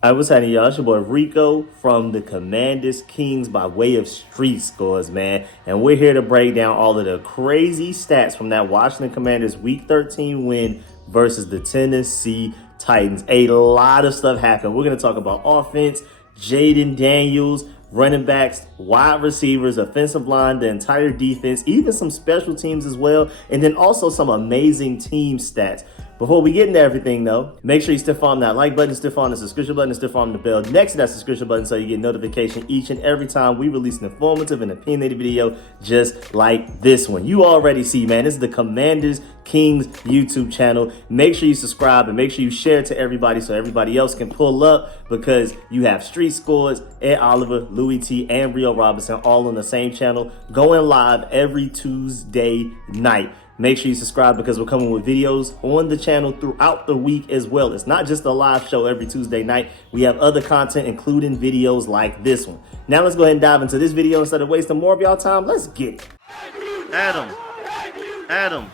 I was happening, y'all? It's your boy Rico from the Commanders Kings by way of Street Scores, man. And we're here to break down all of the crazy stats from that Washington Commanders Week 13 win versus the Tennessee Titans. A lot of stuff happened. We're going to talk about offense, Jayden Daniels, running backs, wide receivers, offensive line, the entire defense, even some special teams as well, and then also some amazing team stats. Before we get into everything, though, make sure you stiff on that like button, stiff on the subscription button, and stiff on the bell next to that subscription button so you get notification each and every time we release an informative and opinionated video just like this one. You already see, man, this is the Commanders Kings YouTube channel. Make sure you subscribe and make sure you share it to everybody so everybody else can pull up, because you have Street Scores, Ed Oliver, Louie T, and Rio Robinson all on the same channel going live every Tuesday night. Make sure you subscribe because we're coming with videos on the channel throughout the week as well. It's not just a live show every Tuesday night. We have other content, including videos like this one. Now let's go ahead and dive into this video. Instead of wasting more of y'all time, let's get it. Adam.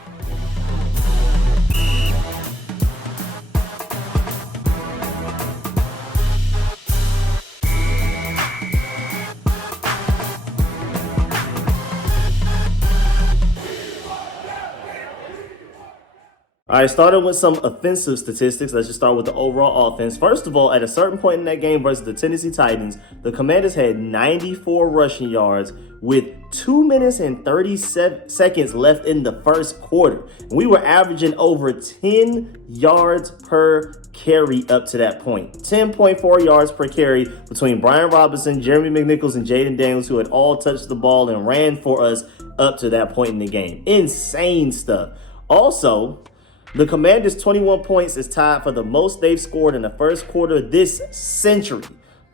All right, starting with some offensive statistics. Let's just start with the overall offense. First of all, at a certain point in that game versus the Tennessee Titans, the Commanders had 94 rushing yards with 2 minutes and 37 seconds left in the first quarter. We were averaging over 10 yards per carry up to that point. 10.4 yards per carry between Brian Robinson, Jeremy McNichols, and Jayden Daniels, who had all touched the ball and ran for us up to that point in the game. Insane stuff. Also, the Commanders' 21 points is tied for the most they've scored in the first quarter this century.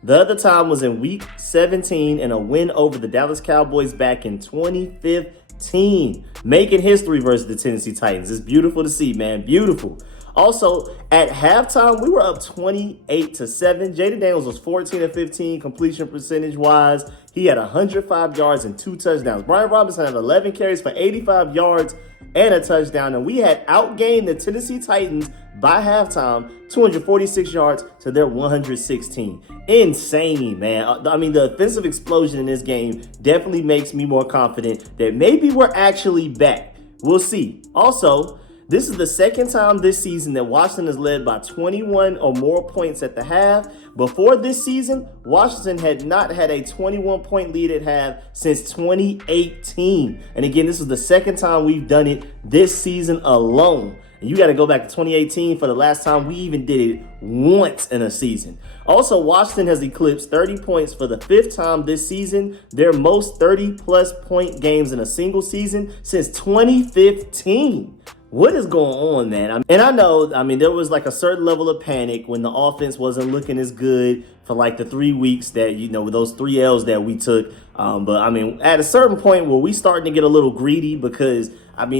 The other time was in Week 17 in a win over the Dallas Cowboys back in 2015. Making history versus the Tennessee Titans. It's beautiful to see, man. Beautiful. Also, at halftime, we were up 28-7. Jayden Daniels was 14 of 15 completion percentage-wise. He had 105 yards and 2 touchdowns. Brian Robinson had 11 carries for 85 yards and a touchdown. And we had outgained the Tennessee Titans by halftime, 246 yards to their 116. Insane, man. I mean, the offensive explosion in this game definitely makes me more confident that maybe we're actually back. We'll see. Also, this is the second time this season that Washington has led by 21 or more points at the half. Before this season, Washington had not had a 21-point lead at half since 2018. And again, this is the second time we've done it this season alone. And you got to go back to 2018 for the last time we even did it once in a season. Also, Washington has eclipsed 30 points for the 5th time this season, their most 30-plus point games in a single season since 2015. What is going on, man? And I know, there was like a certain level of panic when the offense wasn't looking as good for like the 3 weeks that, with those 3 L's that we took. But at a certain point where we starting to get a little greedy, because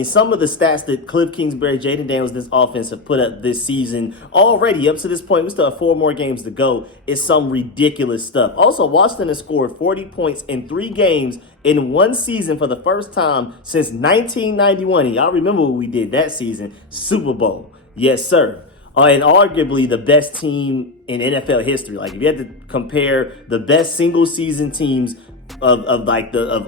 some of the stats that Cliff Kingsbury, Jayden Daniels, this offense have put up this season already up to this point, we still have 4 more games to go, is some ridiculous stuff. Also, Washington has scored 40 points in 3 games in one season for the first time since 1991. And y'all remember what we did that season? Super Bowl. Yes, sir. And arguably the best team in NFL history. Like, if you had to compare the best single season teams of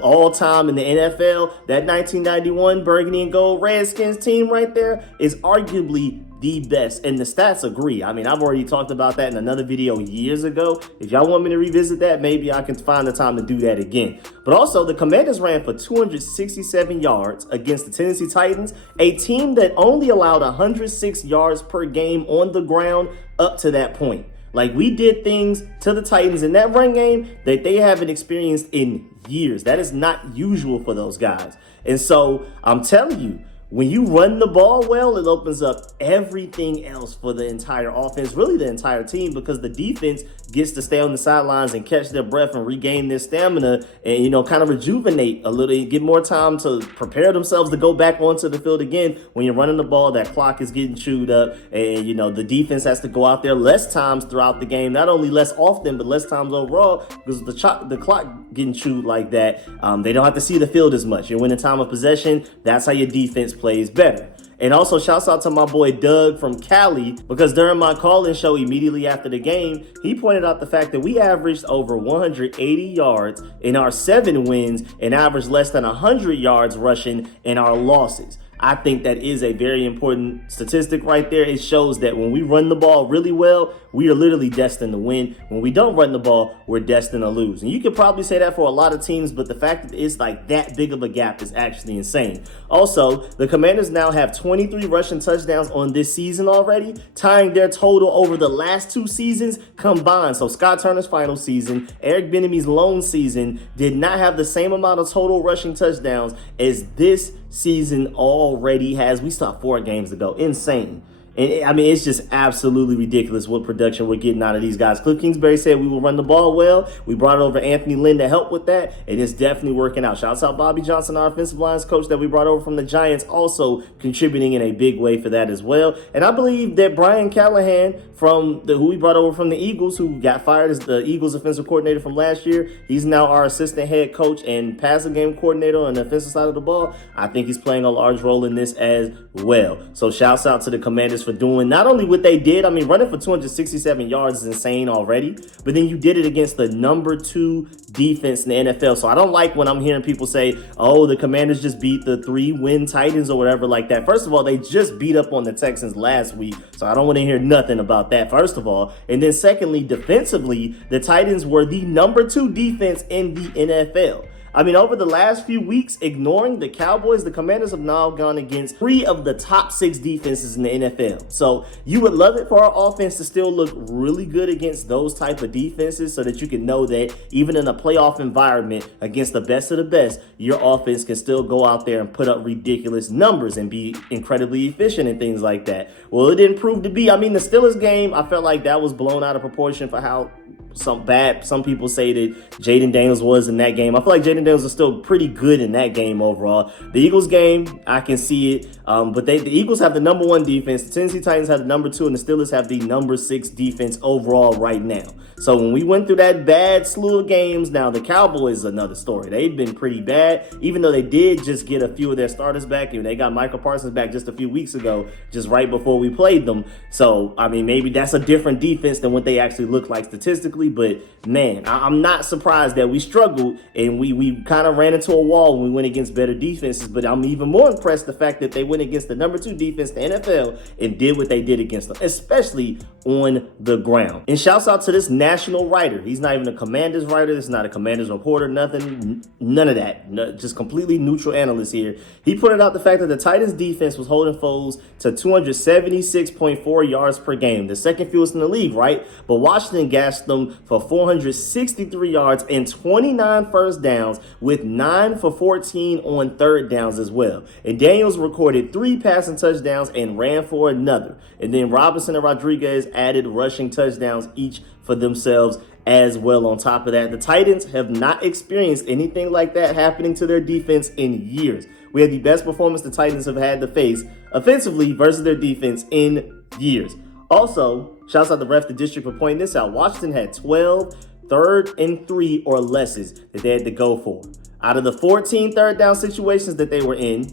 all time in the NFL, that 1991 Burgundy and Gold Redskins team right there is arguably the best. And the stats agree. I've already talked about that in another video years ago. If y'all want me to revisit that, maybe I can find the time to do that again. But also, the Commanders ran for 267 yards against the Tennessee Titans, a team that only allowed 106 yards per game on the ground up to that point. Like, we did things to the Titans in that run game that they haven't experienced in years. That is not usual for those guys. And so I'm telling you, when you run the ball well, it opens up everything else for the entire offense, really the entire team, because the defense gets to stay on the sidelines and catch their breath and regain their stamina and, kind of rejuvenate a little, get more time to prepare themselves to go back onto the field again. When you're running the ball, that clock is getting chewed up, and, the defense has to go out there less times throughout the game, not only less often, but less times overall, because the clock getting chewed like that, they don't have to see the field as much. You're winning time of possession. That's how your defense plays better. And also shouts out to my boy Doug from Cali, because during my call-in show immediately after the game, he pointed out the fact that we averaged over 180 yards in our 7 wins and averaged less than 100 yards rushing in our losses. I think that is a very important statistic right there. It shows that when we run the ball really well, we are literally destined to win. When we don't run the ball, we're destined to lose. And you could probably say that for a lot of teams, but the fact that it's like that big of a gap is actually insane. Also, the Commanders now have 23 rushing touchdowns on this season already, tying their total over the last 2 seasons combined. So Scott Turner's final season, Eric Bieniemy's lone season did not have the same amount of total rushing touchdowns as this season already has. We stopped 4 games ago. Insane. And I mean, it's just absolutely ridiculous what production we're getting out of these guys. Cliff Kingsbury said we will run the ball well. We brought over Anthony Lynn to help with that, and it's definitely working out. Shouts out Bobby Johnson, our offensive lines coach that we brought over from the Giants, also contributing in a big way for that as well. And I believe that Brian Callahan, who we brought over from the Eagles, who got fired as the Eagles offensive coordinator from last year, he's now our assistant head coach and passing game coordinator on the offensive side of the ball. I think he's playing a large role in this as well. So shouts out to the Commanders for doing not only what they did. I mean, running for 267 yards is insane already, but then you did it against the number 2 defense in the NFL. So I don't like when I'm hearing people say, oh, the Commanders just beat the 3-win Titans or whatever like that. First of all, they just beat up on the Texans last week, so I don't want to hear nothing about that, first of all. And then secondly, defensively, the Titans were the number 2 defense in the NFL. I mean, over the last few weeks, ignoring the Cowboys, the Commanders have now gone against 3 of the top 6 defenses in the NFL. So you would love it for our offense to still look really good against those type of defenses, so that you can know that even in a playoff environment against the best of the best, your offense can still go out there and put up ridiculous numbers and be incredibly efficient and things like that. Well, it didn't prove to be. I mean, the Steelers game, I felt like that was blown out of proportion for how some people say that Jayden Daniels was in that game. I feel like Jayden Daniels is still pretty good in that game overall. The Eagles game, I can see it, but the Eagles have the number 1 defense. The Tennessee Titans have the number 2, and the Steelers have the number 6 defense overall right now. So when we went through that bad slew of games, now the Cowboys is another story. They've been pretty bad, even though they did just get a few of their starters back, and they got Michael Parsons back just a few weeks ago, just right before we played them. So, I mean, maybe that's a different defense than what they actually look like statistically, but man, I'm not surprised that we struggled and we kind of ran into a wall when we went against better defenses, but I'm even more impressed the fact that they went against the number 2 defense in the NFL and did what they did against them, especially on the ground. And shouts out to this national writer. He's not even a Commanders writer. This is not a Commanders reporter, nothing, none of that. No, just completely neutral analyst here. He pointed out the fact that the Titans defense was holding foes to 276.4 yards per game, the second fewest in the league, right? But Washington gashed them for 463 yards and 29 first downs, with 9 for 14 on third downs as well. And Daniels recorded 3 passing touchdowns and ran for another. And then Robinson and Rodriguez added rushing touchdowns each for themselves as well. On top of that, the Titans have not experienced anything like that happening to their defense in years. We had the best performance the Titans have had to face offensively versus their defense in years. Also, shouts out to Ref the District for pointing this out. Washington had 12 third and 3 or lesses that they had to go for. Out of the 14 third down situations that they were in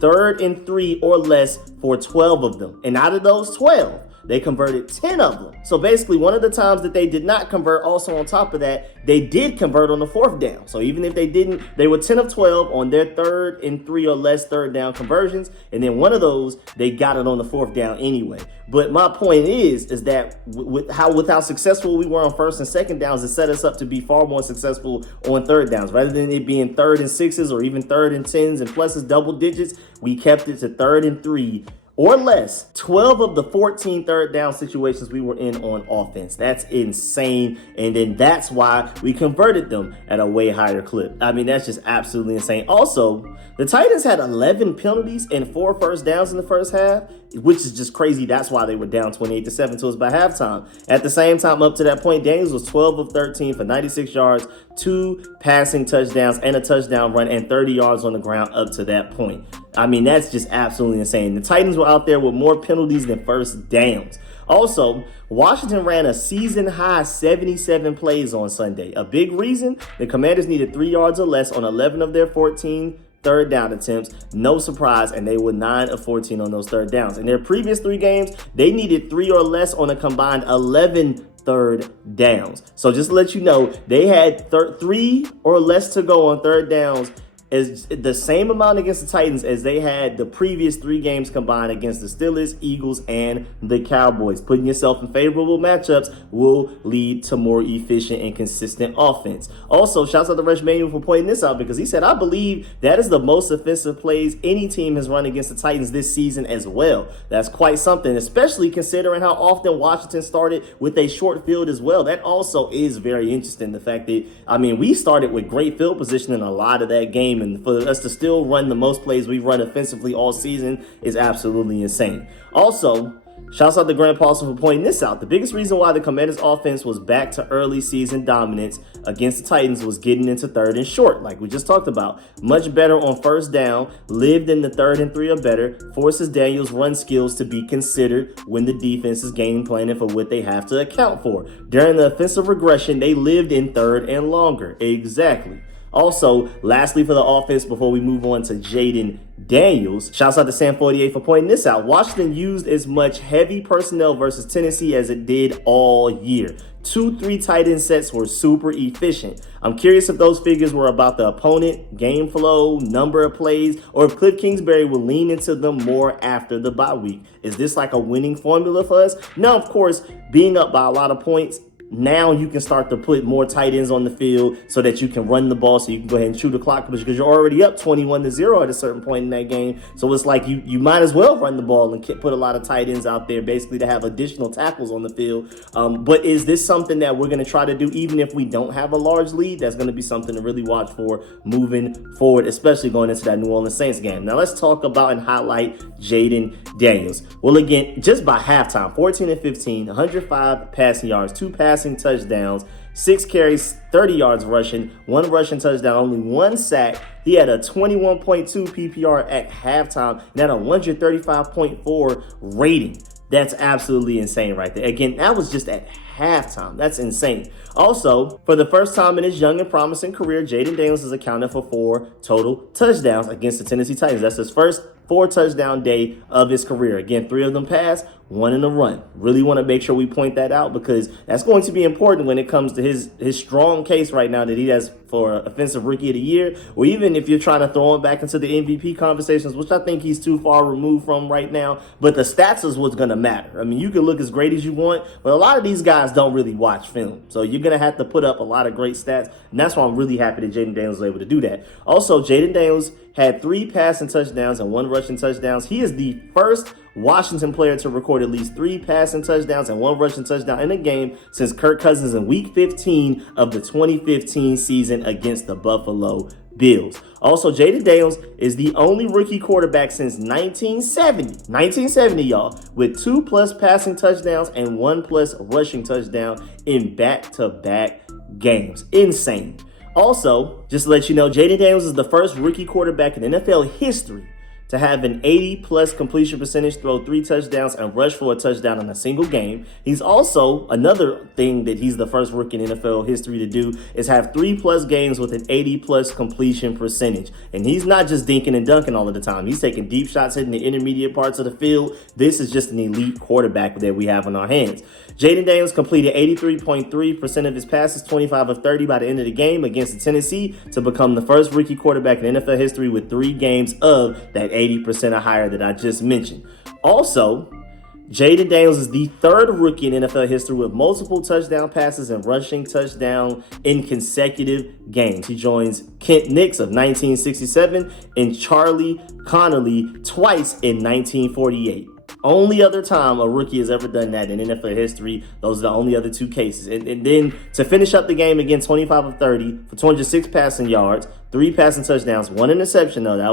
3rd and 3 or less for 12 of them. And out of those 12, they converted 10 of them. So basically, one of the times that they did not convert, also on top of that, they did convert on the 4th down. So even if they didn't, they were 10 of 12 on their 3rd and 3 or less third down conversions. And then one of those, they got it on the 4th down anyway. But my point is that with how successful we were on 1st and 2nd downs, it set us up to be far more successful on 3rd downs. Rather than it being 3rd and 6s or even 3rd and 10s and pluses double digits, we kept it to 3rd and 3 or less. 12 of the 14 third down situations we were in on offense. That's insane. And then that's why we converted them at a way higher clip. I mean, that's just absolutely insane. Also, the Titans had 11 penalties and 4 first downs in the first half, which is just crazy. That's why they were down 28-7 to us by halftime. At the same time, up to that point, Daniels was 12 of 13 for 96 yards, 2 passing touchdowns and a touchdown run, and 30 yards on the ground up to that point. I mean, that's just absolutely insane. The Titans were out there with more penalties than first downs. Also, Washington ran a season-high 77 plays on Sunday. A big reason, the Commanders needed 3 yards or less on 11 of their 14 third down attempts. No surprise, and they were 9 of 14 on those third downs. In their previous 3 games, they needed 3 or less on a combined 11 third downs. So just to let you know, they had 3 or less to go on third downs, is the same amount against the Titans as they had the previous 3 games combined against the Steelers, Eagles, and the Cowboys. Putting yourself in favorable matchups will lead to more efficient and consistent offense. Also, shouts out to Rush Manuel for pointing this out, because he said, I believe that is the most offensive plays any team has run against the Titans this season as well. That's quite something, especially considering how often Washington started with a short field as well. That also is very interesting. The fact that, we started with great field position in a lot of that game, and for us to still run the most plays we've run offensively all season is absolutely insane. Also, shouts out to Grant Paulson for pointing this out. The biggest reason why the Commanders' offense was back to early season dominance against the Titans was getting into third and short, like we just talked about. Much better on first down, lived in the 3rd and 3 or better, forces Daniels' run skills to be considered when the defense is game planning for what they have to account for. During the offensive regression, they lived in 3rd and longer. Exactly. Also, lastly for the offense, before we move on to Jayden Daniels, shouts out to Sam48 for pointing this out. Washington used as much heavy personnel versus Tennessee as it did all year. 2-3 tight end sets were super efficient. I'm curious if those figures were about the opponent, game flow, number of plays, or if Cliff Kingsbury will lean into them more after the bye week. Is this like a winning formula for us? Now, of course, being up by a lot of points, now you can start to put more tight ends on the field so that you can run the ball, so you can go ahead and chew the clock, because you're already up 21-0 at a certain point in that game. So it's like you might as well run the ball and put a lot of tight ends out there basically to have additional tackles on the field. But is this something that we're going to try to do even if we don't have a large lead? That's going to be something to really watch for moving forward, especially going into that New Orleans Saints game. Now let's talk about and highlight Jayden Daniels. Well, again, just by halftime, 14 and 15, 105 passing yards, 2 passing touchdowns, 6 carries, 30 yards rushing, 1 rushing touchdown, only 1 sack. He had a 21.2 PPR at halftime and had a 135.4 rating. That's absolutely insane right there. Again, that was just at halftime. That's insane. Also, for the first time in his young and promising career, Jayden Daniels has accounted for 4 total touchdowns against the Tennessee Titans. That's his first 4-touchdown day of his career. Again, 3 of them pass, 1 in a run. Really want to make sure we point that out, because that's going to be important when it comes to his strong case right now that he has for Offensive Rookie of the Year, or even if you're trying to throw him back into the MVP conversations, which I think he's too far removed from right now. But the stats is what's going to matter. You can look as great as you want, but a lot of these guys don't really watch film. So you're going to have to put up a lot of great stats, and that's why I'm really happy that Jayden Daniels was able to do that. Also, Jayden Daniels had 3 passing touchdowns and 1 rushing touchdowns. He is the first Washington player to record at least 3 passing touchdowns and 1 rushing touchdown in a game since Kirk Cousins in Week 15 of the 2015 season against the Buffalo Bills. Also, Jayden Daniels is the only rookie quarterback since 1970, y'all, with 2+ passing touchdowns and 1+ rushing touchdown in back-to-back games. Insane. Also, just to let you know, Jayden Daniels is the first rookie quarterback in NFL history to have an 80+ completion percentage, throw 3 touchdowns, and rush for a touchdown in a single game. He's also, another thing that he's the first rookie in NFL history to do is have 3+ games with an 80+ completion percentage. And he's not just dinking and dunking all of the time. He's taking deep shots, hitting the intermediate parts of the field. This is just an elite quarterback that we have in our hands. Jayden Daniels completed 83.3% of his passes, 25 of 30 by the end of the game against Tennessee, to become the first rookie quarterback in NFL history with 3 games of that 80% or higher that I just mentioned. Also, Jayden Daniels is the 3rd rookie in NFL history with multiple touchdown passes and rushing touchdown in consecutive games. He joins Kent Nix of 1967 and Charlie Connolly twice in 1948. Only other time a rookie has ever done that in NFL history. Those are the only other 2 cases. And then to finish up the game again, 25 of 30 for 206 passing yards, 3 passing touchdowns, 1 interception though. That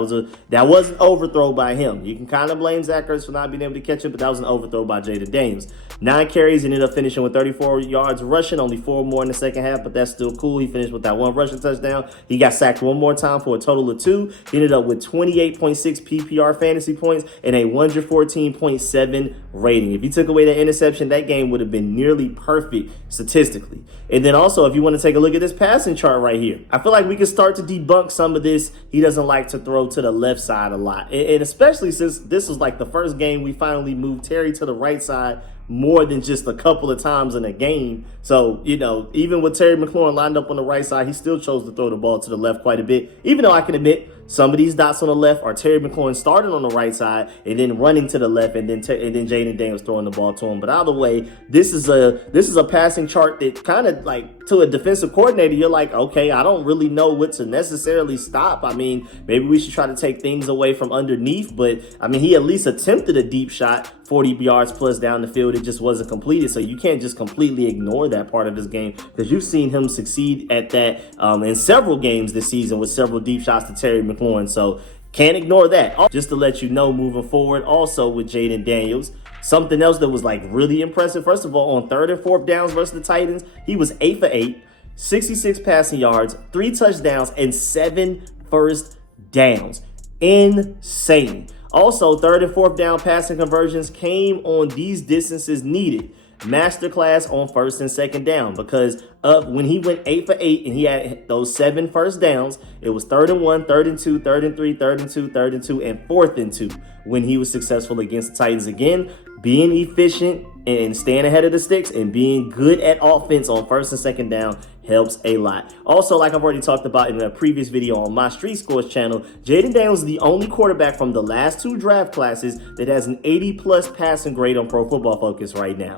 was an overthrow by him. You can kind of blame Zach Ertz for not being able to catch it, but that was an overthrow by Jayden Daniels. 9 carries, and ended up finishing with 34 yards rushing, only 4 more in the second half, but that's still cool. He finished with that 1 rushing touchdown. He got sacked 1 more time for a total of 2. He ended up with 28.6 PPR fantasy points and a 114.7 rating. If you took away that interception, that game would have been nearly perfect statistically. And then also, if you want to take a look at this passing chart right here, I feel like we can start to debunk debunked some of this. He doesn't like to throw to the left side a lot. And especially since this was like the first game we finally moved Terry to the right side more than just a couple of times in a game. So, you know, even with Terry McLaurin lined up on the right side, he still chose to throw the ball to the left quite a bit, even though I can admit some of these dots on the left are Terry McLaurin starting on the right side and then running to the left, and then Jayden Daniels throwing the ball to him. But either way, this is a passing chart that kind of like, to a defensive coordinator, you're like, okay, I don't really know what to necessarily stop. I mean, maybe we should try to take things away from underneath, but I mean, he at least attempted a deep shot 40 yards plus down the field. It just wasn't completed. So you can't just completely ignore that part of his game, because you've seen him succeed at that in several games this season with several deep shots to Terry McLaurin. So can't ignore that. Just to let you know, moving forward, also with Jayden Daniels, something else that was like really impressive. First of all, on 3rd and 4th downs versus the Titans, he was 8 for 8, 66 passing yards, 3 touchdowns, and 7 first downs. Insane. Also, 3rd and 4th down passing conversions came on these distances needed. Masterclass on 1st and 2nd down, because of when he went 8 for 8 and he had those 7 first downs, it was 3rd and 1, 3rd and 2, 3rd and 3, 3rd and 2, 3rd and 2, and 4th and 2 when he was successful against the Titans. Again, being efficient and staying ahead of the sticks and being good at offense on 1st and 2nd down helps a lot. Also, like I've already talked about in a previous video on my Street Scores channel, Jayden Daniels is the only quarterback from the last 2 draft classes that has an 80+ passing grade on Pro Football Focus right now.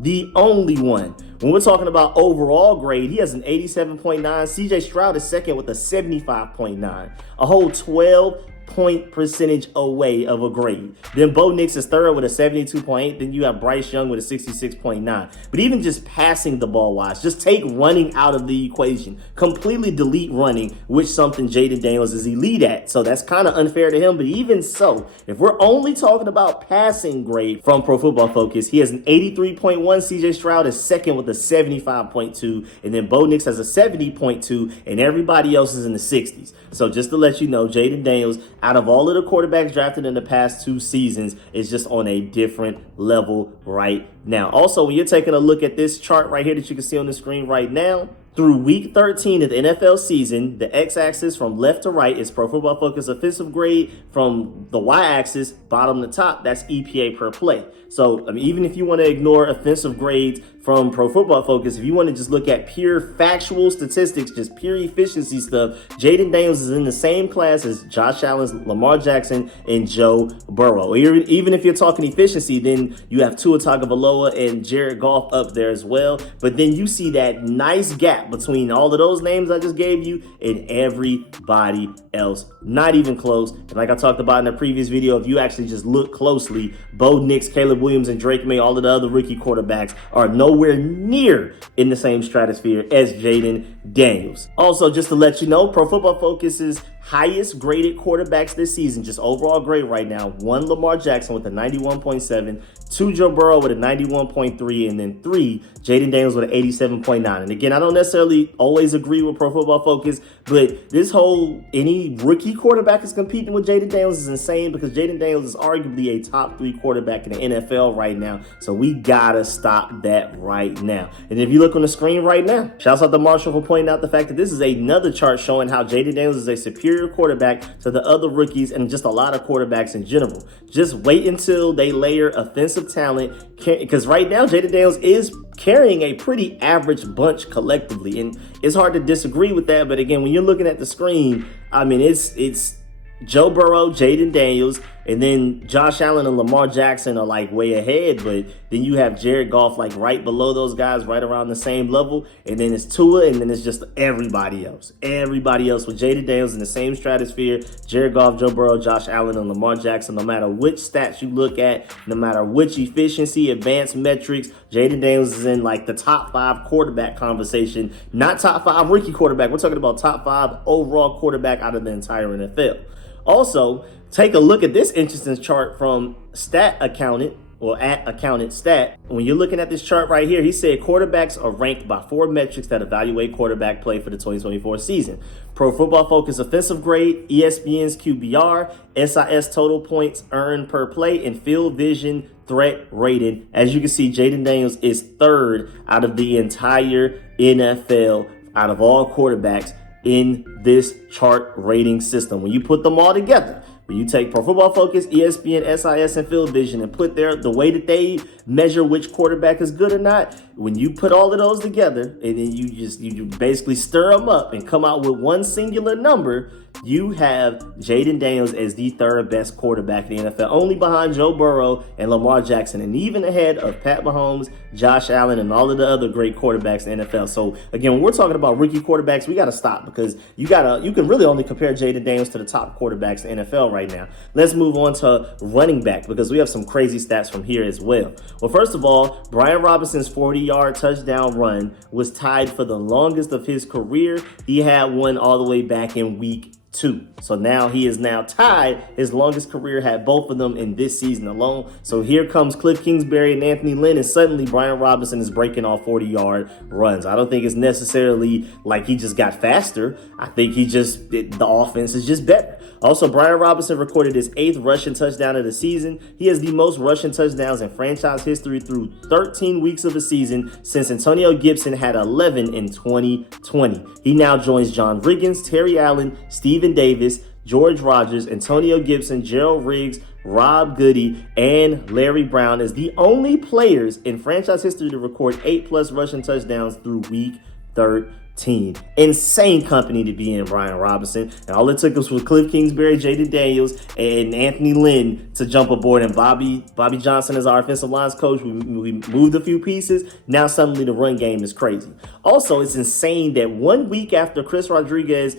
The only one. When we're talking about overall grade, he has an 87.9. CJ Stroud is second with a 75.9. A whole 12-point percentage away of a grade. Then Bo Nix is third with a 72.8. Then you have Bryce Young with a 66.9. But even just passing the ball wise, just take running out of the equation. Completely delete running, which something Jayden Daniels is elite at. So that's kind of unfair to him. But even so, if we're only talking about passing grade from Pro Football Focus, he has an 83.1. CJ Stroud is second with a 75.2. And then Bo Nix has a 70.2. And everybody else is in the 60s. So just to let you know, Jayden Daniels, out of all of the quarterbacks drafted in the past 2 seasons, is just on a different level right now. Also, when you're taking a look at this chart right here that you can see on the screen right now, through week 13 of the NFL season, the x-axis from left to right is Pro Football Focus offensive grade. From the y-axis, bottom to top, that's EPA per play. So, I mean, even if you want to ignore offensive grades from Pro Football Focus, if you want to just look at pure factual statistics, just pure efficiency stuff, Jayden Daniels is in the same class as Josh Allen, Lamar Jackson, and Joe Burrow. Even if you're talking efficiency, then you have Tua Tagovailoa and Jared Goff up there as well. But then you see that nice gap between all of those names I just gave you and everybody else. Not even close. And like I talked about in the previous video, if you actually just look closely, Bo Nix, Caleb Williams, and Drake May, all of the other rookie quarterbacks are nowhere near in the same stratosphere as Jayden Daniels. Also, just to let you know, Pro Football Focus's highest graded quarterbacks this season, just overall grade right now, 1 Lamar Jackson with a 91.7, 2 Joe Burrow with a 91.3, and then 3 Jayden Daniels with an 87.9. And again, I don't necessarily always agree with Pro Football Focus, but this whole any rookie quarterback is competing with Jayden Daniels is insane, because Jayden Daniels is arguably a top 3 quarterback in the NFL right now. So we gotta stop that right now. And if you look on the screen right now, shouts out to Marshall for pointing out the fact that this is another chart showing how Jayden Daniels is a superior quarterback to the other rookies and just a lot of quarterbacks in general. Just wait until they layer offensive talent, because right now Jayden Daniels is carrying a pretty average bunch collectively, and it's hard to disagree with that. But again, when you're looking at the screen, I mean, it's Joe Burrow, Jayden Daniels, and then Josh Allen and Lamar Jackson are like way ahead, but then you have Jared Goff like right below those guys, right around the same level, and then it's Tua, and then it's just everybody else. Everybody else with Jayden Daniels in the same stratosphere, Jared Goff, Joe Burrow, Josh Allen, and Lamar Jackson. No matter which stats you look at, no matter which efficiency, advanced metrics, Jayden Daniels is in like the top 5 quarterback conversation, not top 5 rookie quarterback. We're talking about top 5 overall quarterback out of the entire NFL. Also, take a look at this interesting chart from Stat Accountant, or at Accountant Stat. When you're looking at this chart right here, he said quarterbacks are ranked by 4 metrics that evaluate quarterback play for the 2024 season. Pro Football Focus offensive grade, ESPN's QBR, SIS total points earned per play, and field vision threat rating. As you can see, Jayden Daniels is 3rd out of the entire NFL, out of all quarterbacks, in this chart rating system. When you put them all together, when you take Pro Football Focus, ESPN, SIS, and Field Vision and put the way that they measure which quarterback is good or not, when you put all of those together and then you basically stir them up and come out with one singular number, you have Jayden Daniels as the third best quarterback in the NFL, only behind Joe Burrow and Lamar Jackson, and even ahead of Pat Mahomes, Josh Allen, and all of the other great quarterbacks in the NFL. So again, when we're talking about rookie quarterbacks, we got to stop, because you can really only compare Jayden Daniels to the top quarterbacks in the NFL right now. Let's move on to running back, because we have some crazy stats from here as well. Well, first of all, Brian Robinson's 40-yard touchdown run was tied for the longest of his career. He had one all the way back in week 2. So now he is now tied. His longest career had both of them in this season alone. So here comes Cliff Kingsbury and Anthony Lynn, and suddenly Brian Robinson is breaking off 40-yard runs. I don't think it's necessarily like he just got faster. I think the offense is just better. Also, Brian Robinson recorded his 8th rushing touchdown of the season. He has the most rushing touchdowns in franchise history through 13 weeks of the season, since Antonio Gibson had 11 in 2020. He now joins John Riggins, Terry Allen, Stephen Davis, George Rogers, Antonio Gibson, Gerald Riggs, Rob Goody, and Larry Brown as the only players in franchise history to record 8+ rushing touchdowns through week 13. Insane company to be in, Brian Robinson. And all it took was for Cliff Kingsbury, Jayden Daniels, and Anthony Lynn to jump aboard, and Bobby Johnson is our offensive lines coach. We moved a few pieces. Now suddenly the run game is crazy. Also, it's insane that 1 week after Chris Rodriguez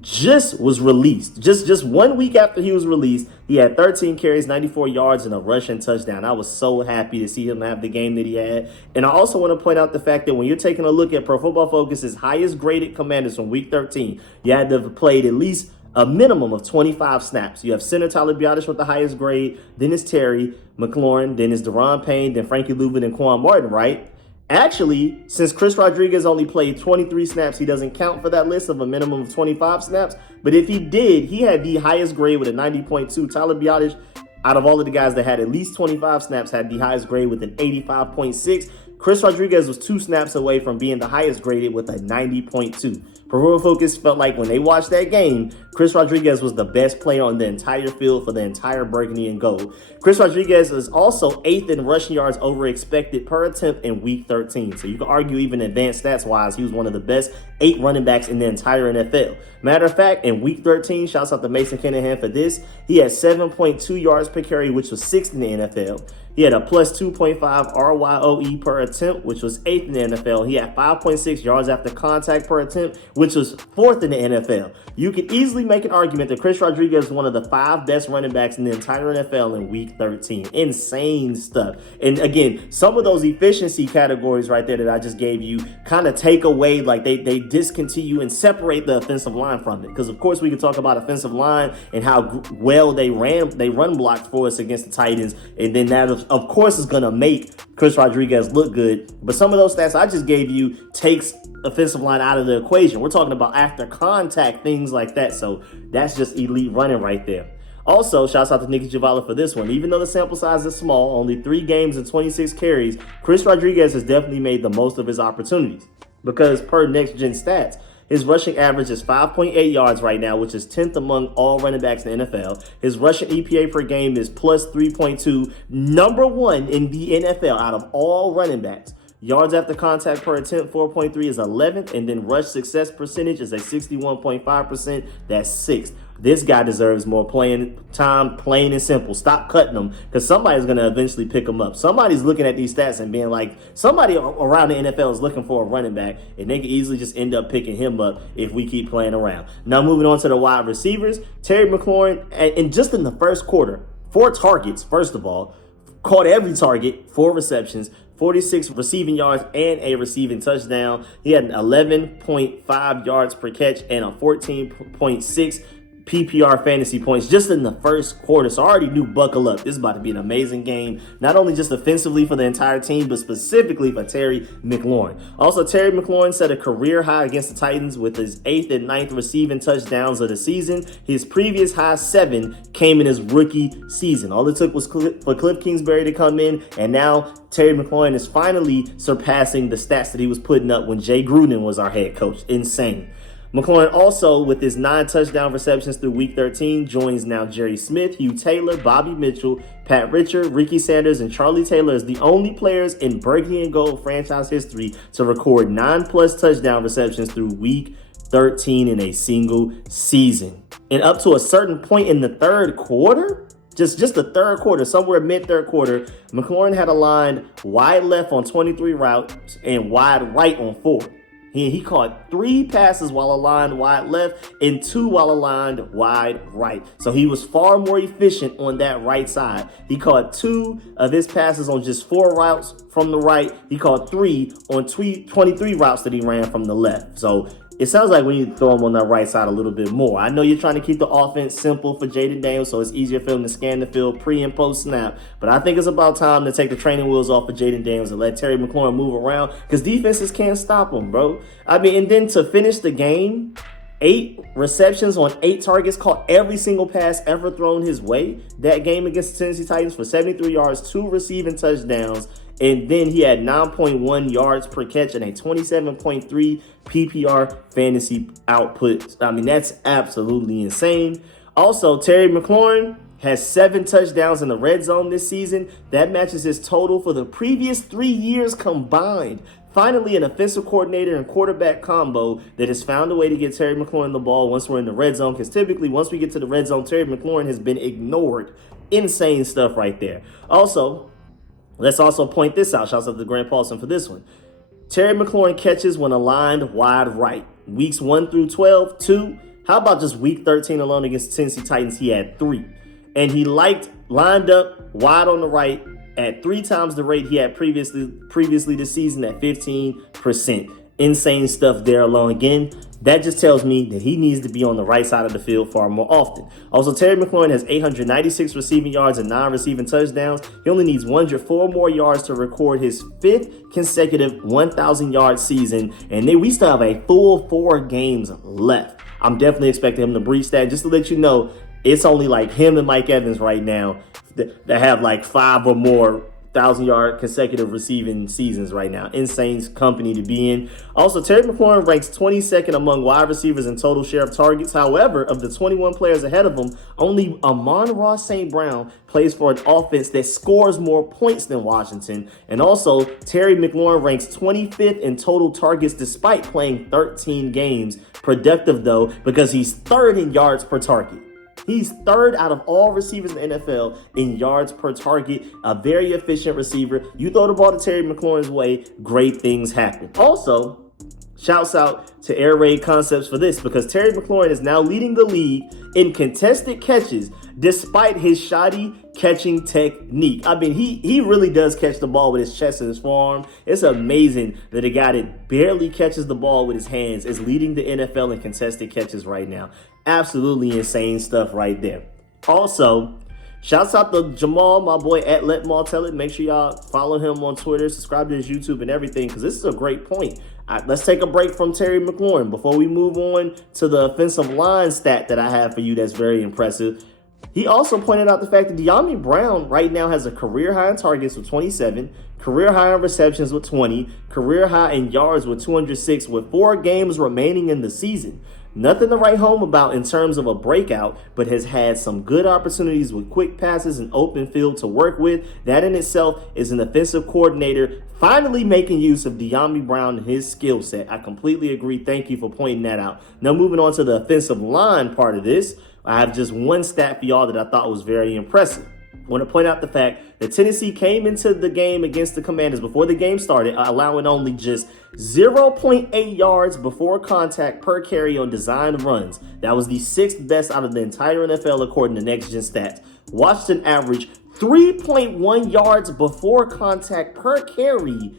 just was released, just 1 week after he was released, he had 13 carries, 94 yards, and a rushing touchdown. I was so happy to see him have the game that he had. And I also want to point out the fact that when you're taking a look at Pro Football Focus's highest graded commanders from week 13, you had to have played at least a minimum of 25 snaps. You have center Tyler Biadasz with the highest grade, then it's Terry McLaurin, then it's Daron Payne, then Frankie Louvitt, and Quan Martin, right? Actually, since Chris Rodriguez only played 23 snaps, he doesn't count for that list of a minimum of 25 snaps. But if he did, he had the highest grade with a 90.2. Tyler Biadasz, out of all of the guys that had at least 25 snaps, had the highest grade with an 85.6. Chris Rodriguez was 2 snaps away from being the highest graded with a 90.2. Pro Football Focus felt like when they watched that game, Chris Rodriguez was the best player on the entire field for the entire burgundy and gold. Chris Rodriguez is also 8th in rushing yards over expected per attempt in week 13. So you can argue even advanced stats wise, he was one of the best 8 running backs in the entire NFL. Matter of fact, in week 13, shouts out to Mason Kinahan for this, he had 7.2 yards per carry, which was 6th in the NFL. He had a plus 2.5 RYOE per attempt, which was 8th in the NFL. He had 5.6 yards after contact per attempt, which was 4th in the NFL. You could easily make an argument that Chris Rodriguez is one of the 5 best running backs in the entire NFL in week 13. Insane stuff. And again, some of those efficiency categories right there that I just gave you kind of take away, like they discontinue and separate the offensive line from it. Because of course we can talk about offensive line and how well they run blocked for us against the Titans, and then that of course is going to make Chris Rodriguez look good. But some of those stats I just gave you takes offensive line out of the equation. We're talking about after contact, things like that. So that's just elite running right there. Also, shouts out to Nicky Javala for this one. Even though the sample size is small, only 3 games and 26 carries, Chris Rodriguez has definitely made the most of his opportunities. Because per Next Gen Stats, his rushing average is 5.8 yards right now, which is 10th among all running backs in the NFL. His rushing EPA per game is plus 3.2, number 1 in the NFL out of all running backs. Yards after contact per attempt, 4.3 is 11th, and then rush success percentage is a 61.5%. That's 6th. This guy deserves more playing time, plain and simple. Stop cutting him, because somebody's going to eventually pick him up. Somebody's looking at these stats and being like, somebody around the NFL is looking for a running back, and they could easily just end up picking him up if we keep playing around. Now moving on to the wide receivers, Terry McLaurin, and just in the first quarter, 4 targets, first of all, caught every target, 4 receptions, 46 receiving yards, and a receiving touchdown. He had an 11.5 yards per catch and a 14.6 PPR fantasy points just in the first quarter. So I already knew, buckle up. This is about to be an amazing game, not only just offensively for the entire team, but specifically for Terry McLaurin. Also, Terry McLaurin set a career high against the Titans with his 8th and 9th receiving touchdowns of the season. His previous high 7 came in his rookie season. All it took was for Cliff Kingsbury to come in, and now Terry McLaurin is finally surpassing the stats that he was putting up when Jay Gruden was our head coach. Insane. McLaurin also, with his 9 touchdown receptions through Week 13, joins now Jerry Smith, Hugh Taylor, Bobby Mitchell, Pat Richard, Ricky Sanders, and Charlie Taylor as the only players in Burgundy and Gold franchise history to record 9+ touchdown receptions through Week 13 in a single season. And up to a certain point in the third quarter, just the third quarter, somewhere mid-third quarter, McLaurin had aligned wide left on 23 routes and wide right on 4. He caught 3 passes while aligned wide left and 2 while aligned wide right. So he was far more efficient on that right side. He caught 2 of his passes on just 4 routes from the right. He caught 3 on 23 routes that he ran from the left. So it sounds like we need to throw him on that right side a little bit more. I know you're trying to keep the offense simple for Jayden Daniels, so it's easier for him to scan the field pre and post snap. But I think it's about time to take the training wheels off of Jayden Daniels and let Terry McLaurin move around, because defenses can't stop him, bro. I mean, and then to finish the game, 8 receptions on 8 targets, caught every single pass ever thrown his way that game against the Tennessee Titans for 73 yards, 2 receiving touchdowns. And then he had 9.1 yards per catch and a 27.3 PPR fantasy output. I mean, that's absolutely insane. Also, Terry McLaurin has 7 touchdowns in the red zone this season. That matches his total for the previous 3 years combined. Finally, an offensive coordinator and quarterback combo that has found a way to get Terry McLaurin the ball once we're in the red zone, because typically once we get to the red zone, Terry McLaurin has been ignored. Insane stuff right there. Also, let's also point this out. Shouts out to Grant Paulson for this one. Terry McLaurin catches when aligned wide right. Weeks 1 through 12, 2. How about just week 13 alone against the Tennessee Titans? He had 3. And he lined up wide on the right at 3 times the rate he had previously this season at 15%. Insane stuff there alone. Again, that just tells me that he needs to be on the right side of the field far more often. Also, Terry McLaurin has 896 receiving yards and 9 receiving touchdowns. He only needs 104 more yards to record his 5th consecutive 1,000-yard season. And then we still have a full 4 games left. I'm definitely expecting him to breach that. Just to let you know, it's only like him and Mike Evans right now that have like 5 or more 1,000-yard consecutive receiving seasons right now. Insane company to be in. Also, Terry McLaurin ranks 22nd among wide receivers in total share of targets. However, of the 21 players ahead of him, only Amon-Ra St. Brown plays for an offense that scores more points than Washington. And also, Terry McLaurin ranks 25th in total targets despite playing 13 games. Productive, though, because he's 3rd in yards per target. He's 3rd out of all receivers in the NFL in yards per target. A very efficient receiver. You throw the ball to Terry McLaurin's way, great things happen. Also, shouts out to Air Raid Concepts for this, because Terry McLaurin is now leading the league in contested catches despite his shoddy catching technique. I mean, he really does catch the ball with his chest and his forearm. It's amazing that a guy that barely catches the ball with his hands is leading the NFL in contested catches right now. Absolutely insane stuff right there. Also, shouts out to Jamal, my boy, at Let Maul Tell It. Make sure y'all follow him on Twitter, subscribe to his YouTube and everything, because this is a great point. Let's take a break from Terry McLaurin before we move on to the offensive line stat that I have for you that's very impressive. He also pointed out the fact that Dyami Brown right now has a career high in targets with 27, career high in receptions with 20, career high in yards with 206, with 4 games remaining in the season. Nothing to write home about in terms of a breakout, but has had some good opportunities with quick passes and open field to work with. That in itself is an offensive coordinator finally making use of Dyami Brown and his skill set. I completely agree. Thank you for pointing that out. Now moving on to the offensive line part of this, I have just one stat for y'all that I thought was very impressive. I want to point out the fact that Tennessee came into the game against the Commanders before the game started, allowing only just 0.8 yards before contact per carry on designed runs. That was the 6th best out of the entire NFL according to Next Gen Stats. Washington averaged 3.1 yards before contact per carry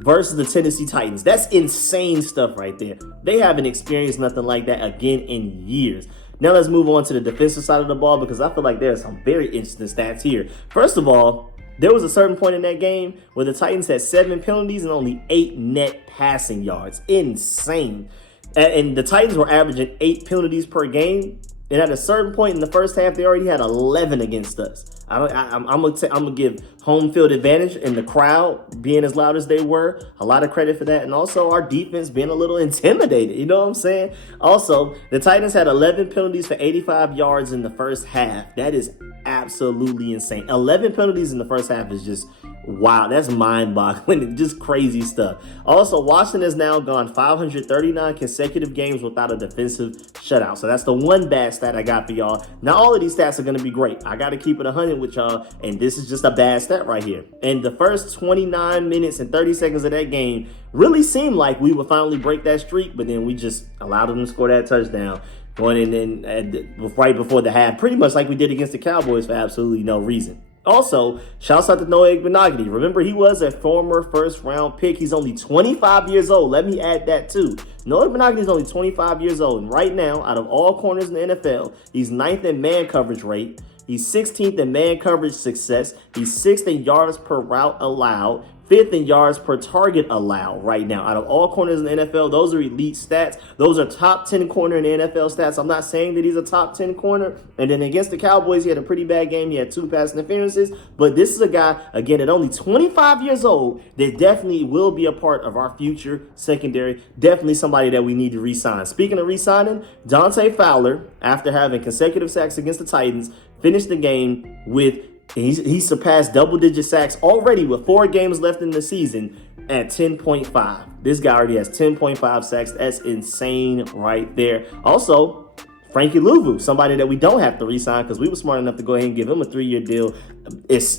versus the Tennessee Titans. That's insane stuff right there. They haven't experienced nothing like that again in years. Now let's move on to the defensive side of the ball, because I feel like there are some very interesting stats here. First of all, there was a certain point in that game where the Titans had 7 penalties and only 8 net passing yards. Insane. And the Titans were averaging 8 penalties per game. And at a certain point in the first half, they already had 11 against us. I'm gonna give home field advantage and the crowd being as loud as they were. A lot of credit for that, and also our defense being a little intimidated. You know what I'm saying? Also, the Titans had 11 penalties for 85 yards in the first half. That is absolutely insane. 11 penalties in the first half is just wow. That's mind-boggling. Just crazy stuff. Also, Washington has now gone 539 consecutive games without a defensive shutout. So that's the one bad stat I got for y'all. Now, all of these stats are going to be great. I got to keep it 100 with y'all, and this is just a bad stat right here. And the first 29 minutes and 30 seconds of that game really seemed like we would finally break that streak, but then we just allowed them to score that touchdown going in right before the half, pretty much like we did against the Cowboys for absolutely no reason. Also, shouts out to Noah Igbenogany. Remember, he was a former first-round pick. He's only 25 years old. Let me add that, too. Noah Igbenogany is only 25 years old. And right now, out of all corners in the NFL, he's 9th in man coverage rate. He's 16th in man coverage success. He's 6th in yards per route allowed. 5th in yards per target allowed right now. Out of all corners in the NFL, those are elite stats. Those are top 10 corner in the NFL stats. I'm not saying that he's a top 10 corner. And then against the Cowboys, he had a pretty bad game. He had 2 pass interferences. But this is a guy, again, at only 25 years old, that definitely will be a part of our future secondary. Definitely somebody that we need to re-sign. Speaking of re-signing, Dante Fowler, after having consecutive sacks against the Titans, finished the game with he surpassed double-digit sacks already with 4 games left in the season at 10.5. This guy already has 10.5 sacks. That's insane right there. Also, Frankie LOUIE, somebody that we don't have to re-sign because we were smart enough to go ahead and give him a 3-year deal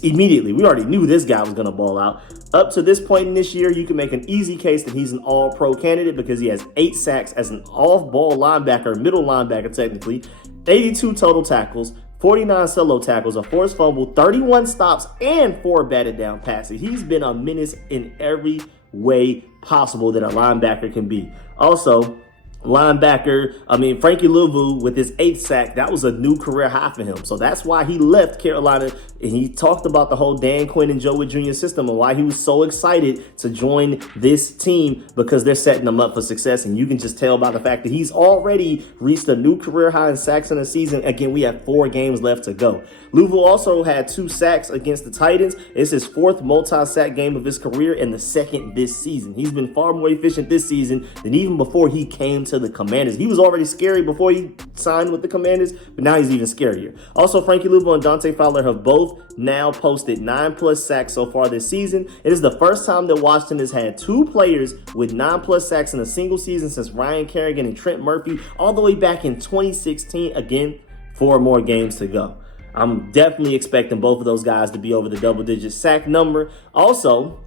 immediately. We already knew this guy was going to ball out. Up to this point in this year, you can make an easy case that he's an all-pro candidate because he has 8 sacks as an off-ball linebacker, middle linebacker technically, 82 total tackles, 49 solo tackles, a forced fumble, 31 stops, and 4 batted down passes. He's been a menace in every way possible that a linebacker can be. Also, Frankie LOUIE with his 8th sack, that was a new career high for him. So that's why he left Carolina, and he talked about the whole Dan Quinn and Joe Wood Jr. system and why he was so excited to join this team because they're setting him up for success. And you can just tell by the fact that he's already reached a new career high in sacks in a season. Again, we have 4 games left to go. LOUIE also had 2 sacks against the Titans. It's his 4th multi-sack game of his career and the 2nd this season. He's been far more efficient this season than even before he came to the Commanders. He was already scary before he signed with the Commanders, but now he's even scarier. Also, Frankie LOUIE and Dante Fowler have both now posted 9+ sacks so far this season. It is the first time that Washington has had 2 players with 9+ sacks in a single season since Ryan Kerrigan and Trent Murphy all the way back in 2016. Again, 4 more games to go. I'm definitely expecting both of those guys to be over the double-digit sack number. Also,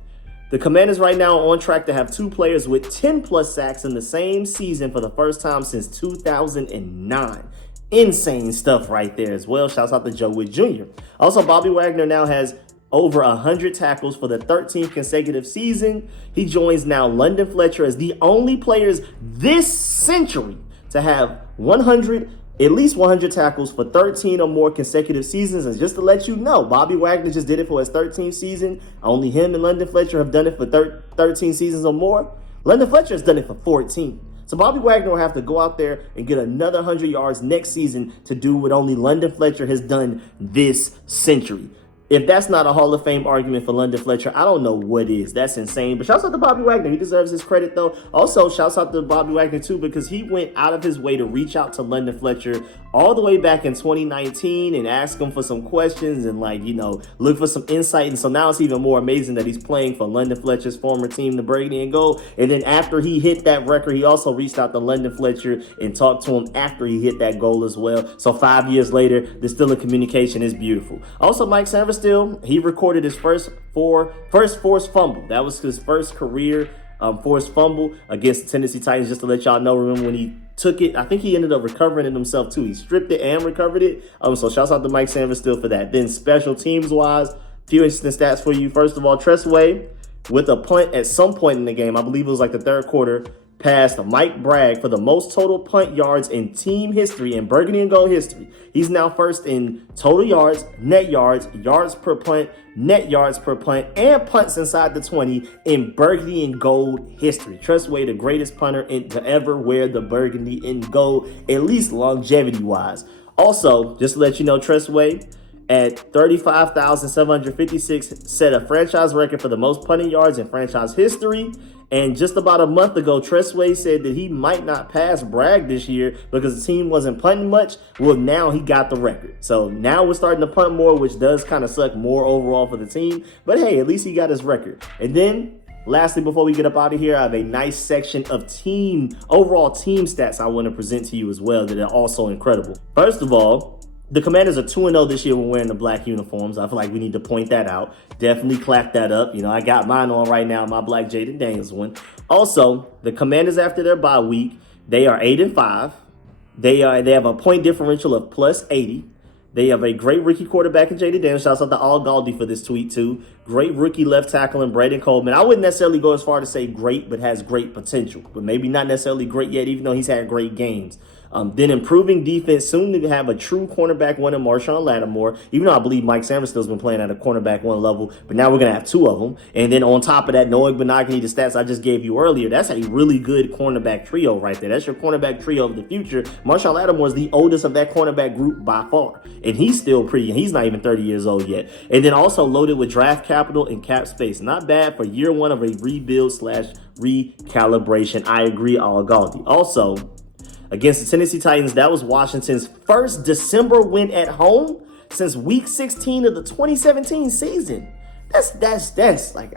the Commanders right now are on track to have 2 players with 10+ sacks in the same season for the first time since 2009. Insane stuff right there as well. Shouts out to Joe Wood Jr. Also, Bobby Wagner now has over 100 tackles for the 13th consecutive season. He joins now London Fletcher as the only players this century to have at least 100 tackles for 13 or more consecutive seasons. And just to let you know, Bobby Wagner just did it for his 13th season. Only him and London Fletcher have done it for 13 seasons or more. London Fletcher has done it for 14. So Bobby Wagner will have to go out there and get another 100 yards next season to do what only London Fletcher has done this century. If that's not a Hall of Fame argument for London Fletcher, I don't know what is. That's insane. But shouts out to Bobby Wagner. He deserves his credit, though. Also, shouts out to Bobby Wagner, too, because he went out of his way to reach out to London Fletcher all the way back in 2019 and ask him for some questions and, look for some insight. And so now it's even more amazing that he's playing for London Fletcher's former team, the Brady and Gold. And then after he hit that record, he also reached out to London Fletcher and talked to him after he hit that goal as well. So 5 years later, the still of communication is beautiful. Also, Mike Sanderson, he recorded his first forced fumble. That was his first career forced fumble against the Tennessee Titans. Just to let y'all know, remember when he took it, I think he ended up recovering it himself too. He stripped it and recovered it. So shouts out to Mike Sanderson for that. Then special teams wise, few interesting stats for you. First of all, Tressway with a punt at some point in the game, I believe it was like the 3rd quarter, passed Mike Bragg for the most total punt yards in team history, in burgundy and gold history. He's now first in total yards, yards per punt, net yards per punt, and punts inside the 20 in burgundy and gold history. Trustway, the greatest punter to ever wear the burgundy and gold, at least longevity-wise. Also, just to let you know, Trustway, at 35,756, set a franchise record for the most punting yards in franchise history. And just about a month ago, Tressway said that he might not pass Bragg this year because the team wasn't punting much. Well, now he got the record. So now we're starting to punt more, which does kind of suck more overall for the team. But hey, at least he got his record. And then lastly, before we get up out of here, I have a nice section of overall team stats I want to present to you as well that are also incredible. First of all, the Commanders are 2-0 this year when wearing the black uniforms. I feel like we need to point that out. Definitely clap that up. You know, I got mine on right now, my black Jayden Daniels one. Also, the Commanders, after their bye week, they are 8-5. They have a point differential of plus 80. They have a great rookie quarterback in Jayden Daniels. Shouts out to Al Galdi for this tweet, too. Great rookie left tackle in Braden Coleman. I wouldn't necessarily go as far to say great, but has great potential. But maybe not necessarily great yet, even though he's had great games. Then improving defense, soon to have a true cornerback one in Marshawn Lattimore, even though I believe Mike Samuel's been playing at a cornerback one level, but now we're going to have two of them. And then on top of that, Noah Benogany, the stats I just gave you earlier, that's a really good cornerback trio right there. That's your cornerback trio of the future. Marshawn Lattimore is the oldest of that cornerback group by far. And he's still he's not even 30 years old yet. And then also loaded with draft capital and cap space. Not bad for year one of a rebuild/recalibration. I agree, Al Galdi. Also, against the Tennessee Titans, that was Washington's first December win at home since week 16 of the 2017 season. That's like,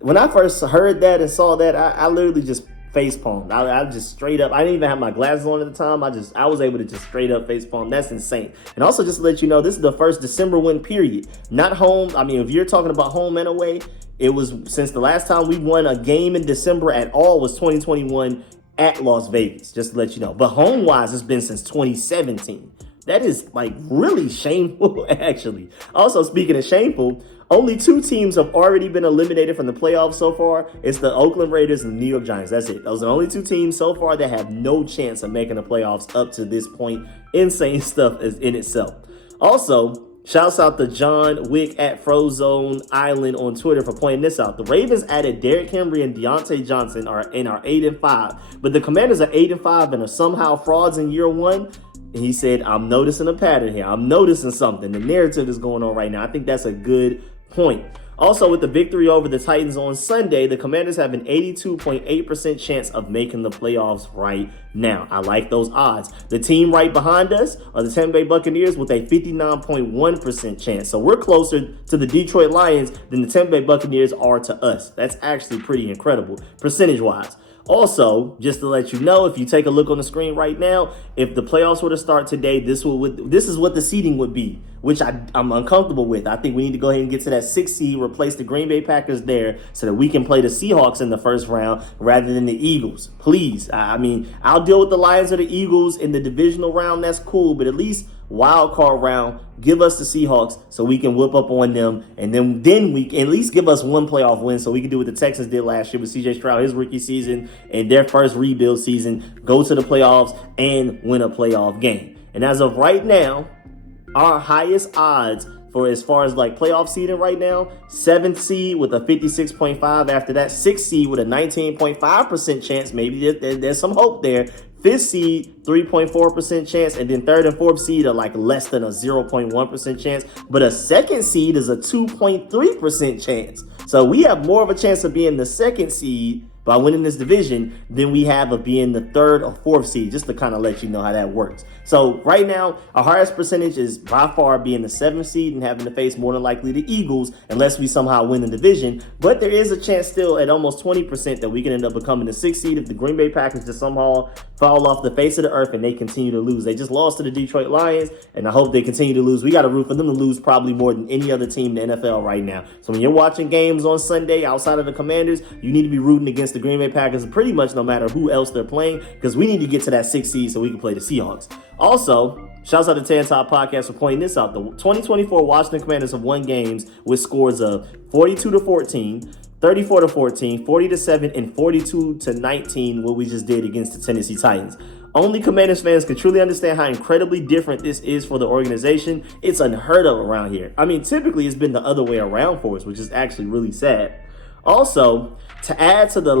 when I first heard that and saw that, I literally just face palmed. I just straight up, I didn't even have my glasses on at the time. I was able to just straight up face palm. That's insane. And also just to let you know, this is the first December win period. Not home. I mean, if you're talking about home and away, it was since the last time we won a game in December at all was 2021 at Las Vegas, just to let you know. But home-wise, it's been since 2017. That is, like, really shameful, actually. Also, speaking of shameful, only two teams have already been eliminated from the playoffs so far. It's the Oakland Raiders and the New York Giants. That's it. Those are the only two teams so far that have no chance of making the playoffs up to this point. Insane stuff is in itself. Also, shouts out to John Wick at Frozone Island on Twitter for pointing this out. The Ravens added Derrick Henry and Deontay Johnson are 8-5, but the Commanders are 8-5 and are somehow frauds in year one. And he said, I'm noticing a pattern here. I'm noticing something. The narrative is going on right now. I think that's a good point. Also, with the victory over the Titans on Sunday, the Commanders have an 82.8% chance of making the playoffs right now. I like those odds. The team right behind us are the Tampa Bay Buccaneers with a 59.1% chance. So we're closer to the Detroit Lions than the Tampa Bay Buccaneers are to us. That's actually pretty incredible, percentage-wise. Also, just to let you know, if you take a look on the screen right now, if the playoffs were to start today, this is what the seeding would be, which I'm uncomfortable with. I think we need to go ahead and get to that 6th seed, replace the Green Bay Packers there so that we can play the Seahawks in the first round rather than the Eagles. Please. I mean, I'll deal with the Lions or the Eagles in the divisional round. That's cool, but at least wild card round, give us the Seahawks so we can whip up on them, and then we can at least give us one playoff win so we can do what the Texans did last year with C.J. Stroud, his rookie season, and their first rebuild season, go to the playoffs and win a playoff game. And as of right now, our highest odds for as far as like playoff seeding right now, 7th seed with a 56.5. After that, 6th seed with a 19.5% chance. Maybe there's some hope there. 5th seed, 3.4% chance, and then 3rd and 4th seed are like less than a 0.1% chance. But a 2nd seed is a 2.3% chance. So we have more of a chance of being the 2nd seed by winning this division than we have of being the 3rd or 4th seed, just to kind of let you know how that works. So right now, our highest percentage is by far being the 7th seed and having to face more than likely the Eagles unless we somehow win the division. But there is a chance still at almost 20% that we can end up becoming the 6th seed if the Green Bay Packers just somehow fall off the face of the earth and they continue to lose. They just lost to the Detroit Lions, and I hope they continue to lose. We got to root for them to lose probably more than any other team in the NFL right now. So when you're watching games on Sunday outside of the Commanders, you need to be rooting against the Green Bay Packers pretty much no matter who else they're playing, because we need to get to that 6th seed so we can play the Seahawks. Also, shouts out to Tan Top Podcast for pointing this out. The 2024 Washington Commanders have won games with scores of 42-14, 34-14, 40-7, and 42-19, what we just did against the Tennessee Titans. Only Commanders fans can truly understand how incredibly different this is for the organization. It's unheard of around here. I mean, typically it's been the other way around for us, which is actually really sad. Also, to add to the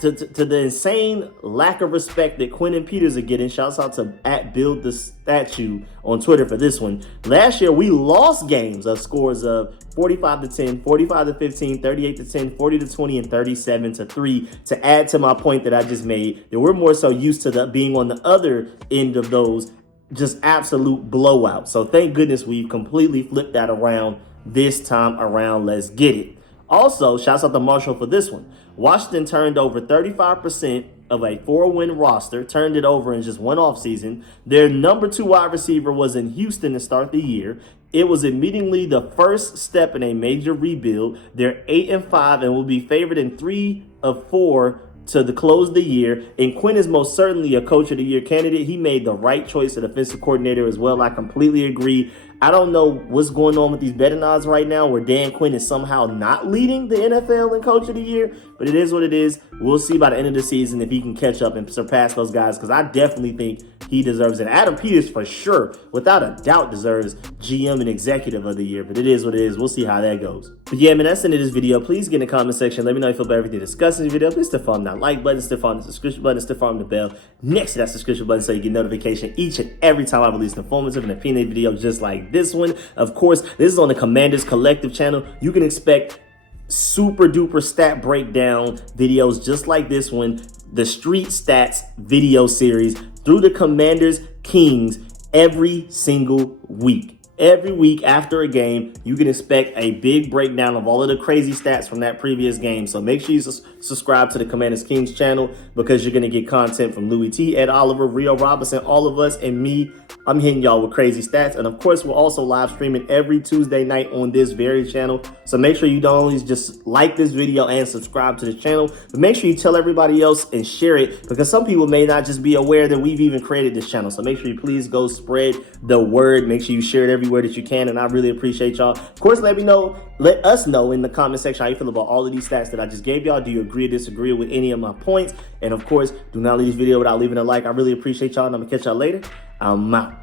to the insane lack of respect that Quinn and Peters are getting, shouts out to @BuildTheStatue on Twitter for this one. Last year, we lost games of scores of 45-10, 45-15, 38-10, 40-20, and 37-3. To add to my point that I just made, that we're more so used to being on the other end of those just absolute blowouts. So thank goodness we've completely flipped that around this time around. Let's get it. Also, shouts out to Marshall for this one. Washington turned over 35% of a 4-win roster, turned it over in just one offseason. Their number 2 wide receiver was in Houston to start the year. It was immediately the first step in a major rebuild. They're 8-5 and will be favored in 3 of 4 to close the year. And Quinn is most certainly a coach of the year candidate. He made the right choice at offensive coordinator as well. I completely agree. I don't know what's going on with these betting odds right now where Dan Quinn is somehow not leading the NFL in coach of the year, but it is what it is. We'll see by the end of the season if he can catch up and surpass those guys, because I definitely think he deserves it. Adam Peters for sure, without a doubt, deserves GM and executive of the year, but it is what it is. We'll see how that goes. But yeah, man, that's the end of this video. Please get in the comment section. Let me know if you feel about everything discussed in this video. Please stiff on that like button, stiff on the subscription button, stiff on the bell next to that subscription button so you get notification each and every time I release an informative and opinionated video just like this one. Of course, this is on the Commanders Collective channel. You can expect super duper stat breakdown videos just like this one, the Street Stats video series through the Commanders Kings every single week. Every week after a game, you can expect a big breakdown of all of the crazy stats from that previous game. So make sure you subscribe to the Commanders Kings channel, because you're going to get content from Louie T, Ed Oliver, Rio Robinson, all of us, and me. I'm hitting y'all with crazy stats. And of course, we're also live streaming every Tuesday night on this very channel. So make sure you don't only just like this video and subscribe to the channel, but make sure you tell everybody else and share it, because some people may not just be aware that we've even created this channel. So make sure you please go spread the word. Make sure you share it everywhere that you can, and I really appreciate y'all. Of course, let us know in the comment section how you feel about all of these stats that I just gave y'all. Do you agree or disagree with any of my points? And of course, do not leave this video without leaving a like. I really appreciate y'all, and I'm gonna catch y'all later. I'm out.